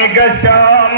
మేఘశ్యామ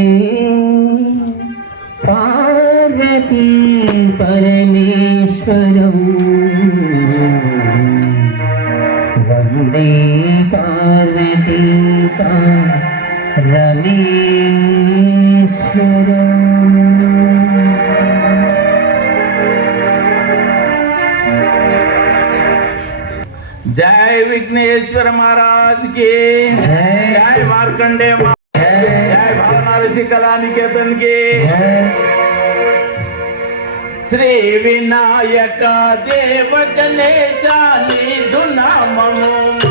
जय विघ्नेश्वर महाराज के। जय मार्कंडे जय भावना ऋषि कला निकेतन के। श्री विनायक देव गणेशा निधुनामो मधुर मुरा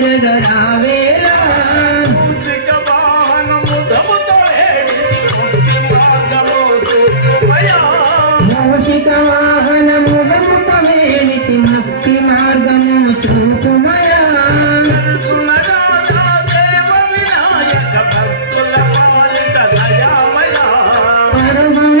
Saturday.